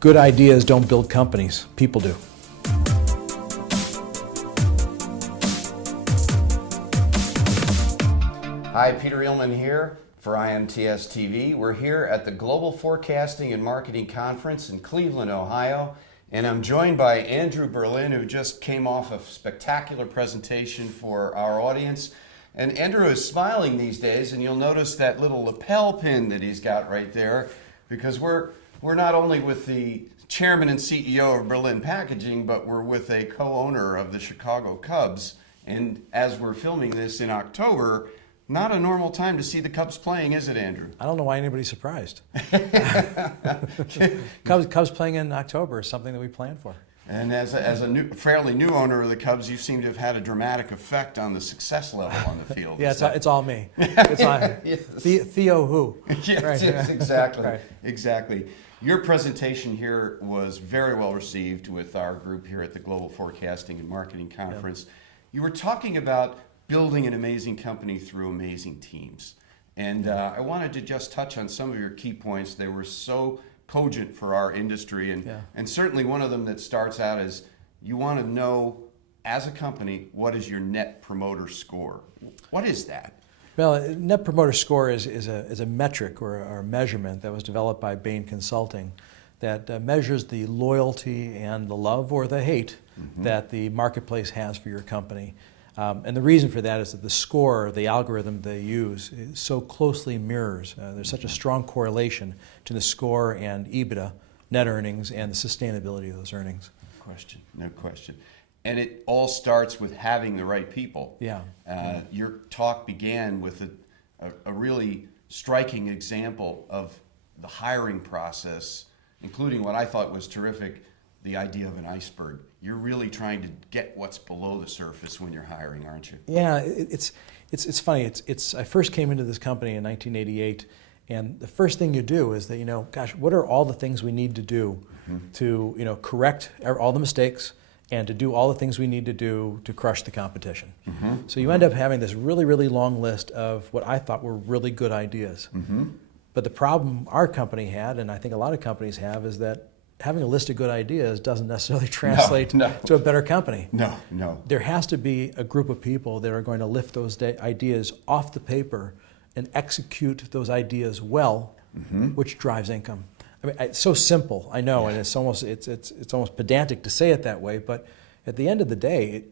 Good ideas don't build companies, people do. Hi, Peter Illman here for IMTS TV. We're here at the Global Forecasting and Marketing Conference in Cleveland, Ohio, and I'm joined by Andrew Berlin, who just came off a spectacular presentation for our audience. And Andrew is smiling these days, and you'll notice that little lapel pin that he's got right there, because we're not only with the chairman and CEO of Berlin Packaging, but we're with a co-owner of the Chicago Cubs. And as we're filming this in October, not a normal time to see the Cubs playing, is it, Andrew? I don't know why anybody's surprised. Cubs playing in October is something that we planned for. And as a fairly new owner of the Cubs, you seem to have had a dramatic effect on the success level on the field. Yeah, it's all me. It's all Yes. Theo who. Yes, Right. yes, exactly. Right. Exactly. Your presentation here was very well received with our group here at the Global Forecasting and Marketing Conference. Yep. You were talking about building an amazing company through amazing teams. And I wanted to just touch on some of your key points. They were so cogent for our industry. And certainly one of them that starts out is you want to know, as a company, what is your net promoter score? What is that? Well, net promoter score is a metric or a measurement that was developed by Bain Consulting that measures the loyalty and the love or the hate that the marketplace has for your company. And the reason for that is that the score, the algorithm they use, so closely mirrors. There's such a strong correlation to the score and EBITDA, net earnings, and the sustainability of those earnings. No question. And it all starts with having the right people. Yeah. Your talk began with a really striking example of the hiring process, including what I thought was terrific, the idea of an iceberg. You're really trying to get what's below the surface when you're hiring, aren't you? Yeah, it's funny. I first came into this company in 1988, and the first thing you do is that, gosh, what are all the things we need to do to, correct all the mistakes and to do all the things we need to do to crush the competition. So you end up having this really, really long list of what I thought were really good ideas. But the problem our company had, and I think a lot of companies have, is that having a list of good ideas doesn't necessarily translate to a better company. No. There has to be a group of people that are going to lift those ideas off the paper and execute those ideas well, which drives income. I mean, it's so simple, I know, and it's almost pedantic to say it that way. But at the end of the day,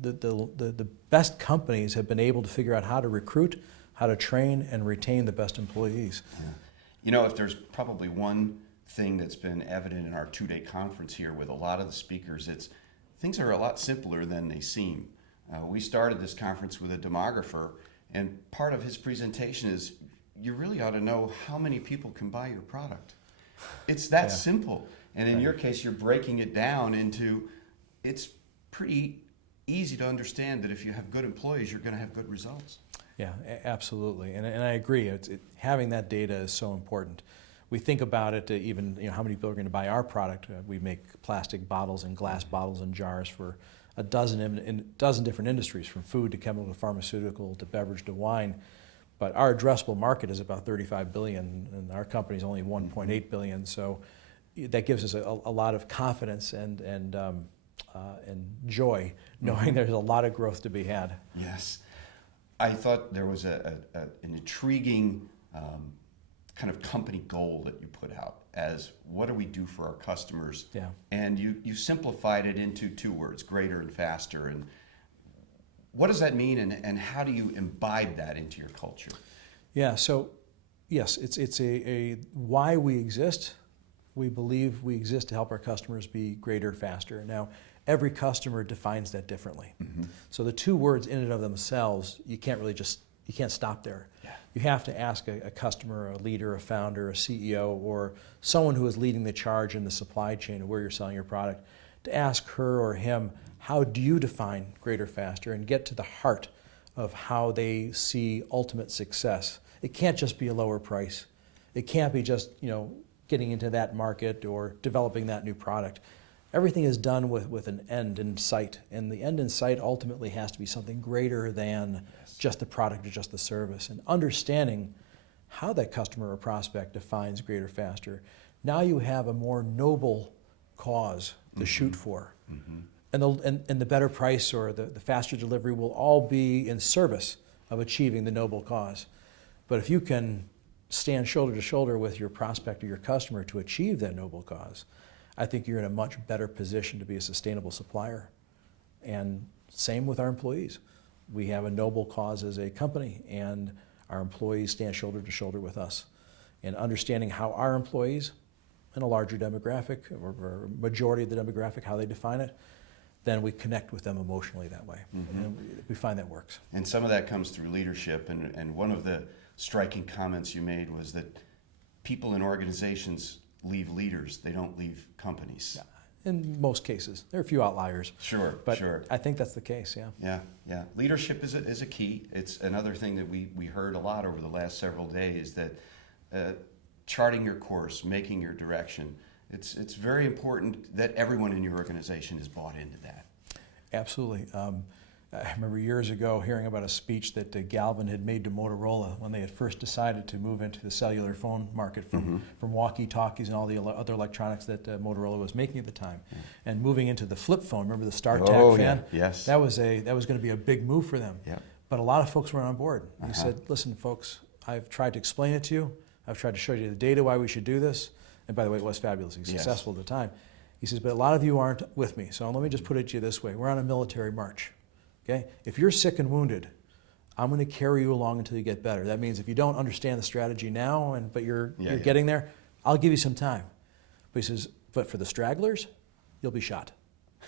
the best companies have been able to figure out how to recruit, how to train, and retain the best employees. Yeah. If there's probably one thing that's been evident in our two-day conference here with a lot of the speakers, it's things are a lot simpler than they seem. We started this conference with a demographer, and part of his presentation is you really ought to know how many people can buy your product. It's that simple. And in your case, you're breaking it down into, it's pretty easy to understand that if you have good employees, you're going to have good results. Yeah, absolutely. And I agree. Having that data is so important. We think about it, even how many people are going to buy our product. We make plastic bottles and glass bottles and jars for a dozen different industries, from food to chemical to pharmaceutical to beverage to wine. But our addressable market is about $35 billion, and our company is only $1.8 billion. So that gives us a lot of confidence and joy, knowing there's a lot of growth to be had. Yes, I thought there was an intriguing kind of company goal that you put out as what do we do for our customers? Yeah. And you simplified it into two words, greater and faster. And what does that mean, and how do you imbibe that into your culture? Yeah, so yes, it's a why we exist. We believe we exist to help our customers be greater, faster. Now, every customer defines that differently. So the two words in and of themselves, you can't stop there. Yeah. You have to ask a customer, a leader, a founder, a CEO, or someone who is leading the charge in the supply chain of where you're selling your product, to ask her or him, how do you define greater, faster, and get to the heart of how they see ultimate success. It can't just be a lower price. It can't be just getting into that market or developing that new product. Everything is done with an end in sight, and the end in sight ultimately has to be something greater than just the product or just the service. And understanding how that customer or prospect defines greater, faster now you have a more noble cause to shoot for. And the better price or the faster delivery will all be in service of achieving the noble cause. But if you can stand shoulder to shoulder with your prospect or your customer to achieve that noble cause, I think you're in a much better position to be a sustainable supplier. And same with our employees. We have a noble cause as a company, and our employees stand shoulder to shoulder with us. And understanding how our employees, in a larger demographic, or majority of the demographic, how they define it, then we connect with them emotionally that way. And we find that works. And some of that comes through leadership. And one of the striking comments you made was that people in organizations leave leaders, they don't leave companies. Yeah. In most cases. There are a few outliers. Sure, but sure. I think that's the case, yeah. Yeah, yeah. Leadership is a key. It's another thing that we heard a lot over the last several days, that charting your course, making your direction, it's very important that everyone in your organization is bought into that. Absolutely. I remember years ago hearing about a speech that Galvin had made to Motorola when they had first decided to move into the cellular phone market from walkie-talkies and all the other electronics that Motorola was making at the time, and moving into the flip phone. Remember the StarTAC fan? Yeah. Yes. That was going to be a big move for them. Yeah. But a lot of folks weren't on board. He said, "Listen, folks, I've tried to explain it to you. I've tried to show you the data why we should do this. And by the way, it was fabulously successful at the time." He says, "But a lot of you aren't with me. So let me just put it to you this way: we're on a military march. Okay? If you're sick and wounded, I'm going to carry you along until you get better. That means if you don't understand the strategy now, but you're getting there, I'll give you some time." But he says, "But for the stragglers, you'll be shot."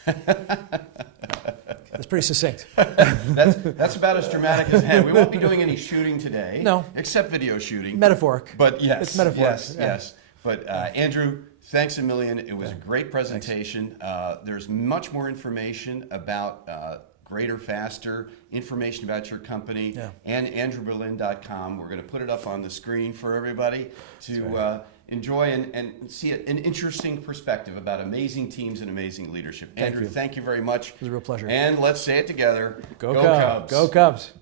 That's pretty succinct. That's about as dramatic as that. We won't be doing any shooting today. No. Except video shooting. Metaphoric. But yes. It's metaphoric. Yes. But Andrew, thanks a million. It was a great presentation. There's much more information about Greater, Faster, information about your company, and andrewberlin.com. We're going to put it up on the screen for everybody to enjoy and see an interesting perspective about amazing teams and amazing leadership. Andrew, thank you very much. It was a real pleasure. And let's say it together. Go Cubs. Go Cubs.